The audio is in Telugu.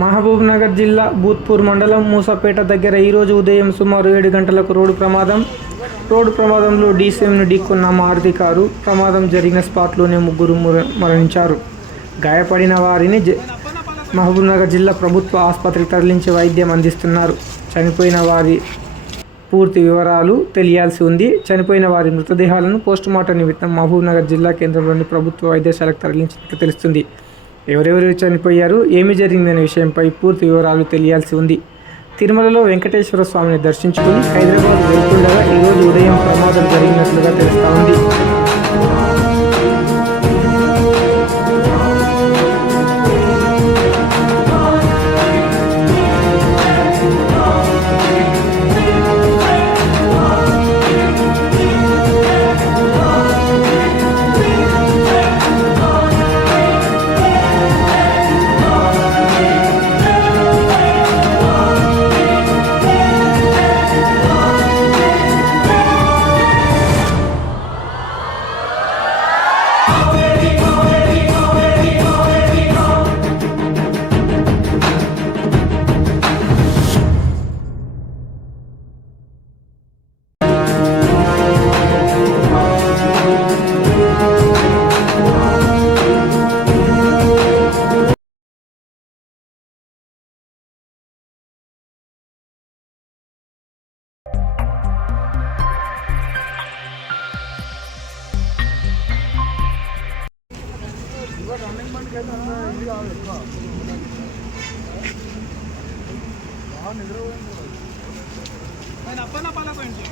మహబూబ్నగర్ జిల్లా భూత్పూర్ మండలం మూసాపేట దగ్గర ఈరోజు ఉదయం సుమారు 7 గంటలకు రోడ్డు ప్రమాదంలో డీసీఎంను ఢీకొన్న మారుతి కారు. ప్రమాదం జరిగిన స్పాట్లోనే ముగ్గురు మరణించారు. గాయపడిన వారిని మహబూబ్నగర్ జిల్లా ప్రభుత్వ ఆసుపత్రికి తరలించి వైద్యం అందిస్తున్నారు. చనిపోయిన వారి పూర్తి వివరాలు తెలియాల్సి ఉంది. చనిపోయిన వారి మృతదేహాలను పోస్టుమార్టం నిమిత్తం మహబూబ్నగర్ జిల్లా కేంద్రంలోని ప్రభుత్వ వైద్యశాలకు తరలించినట్లు తెలుస్తుంది. ఎవరెవరు చనిపోయారు, ఏమి జరిగిందనే విషయంపై పూర్తి వివరాలు తెలియాల్సి ఉంది. తిరుమలలో వెంకటేశ్వర స్వామిని దర్శించుకుని హైదరాబాద్ వెళ్తుండగా ఈరోజు ఉదయం ప్రమాదం జరిగినట్లుగా తెలుస్తా ఉంది. నేను అప్పన్న పాల పోయింది.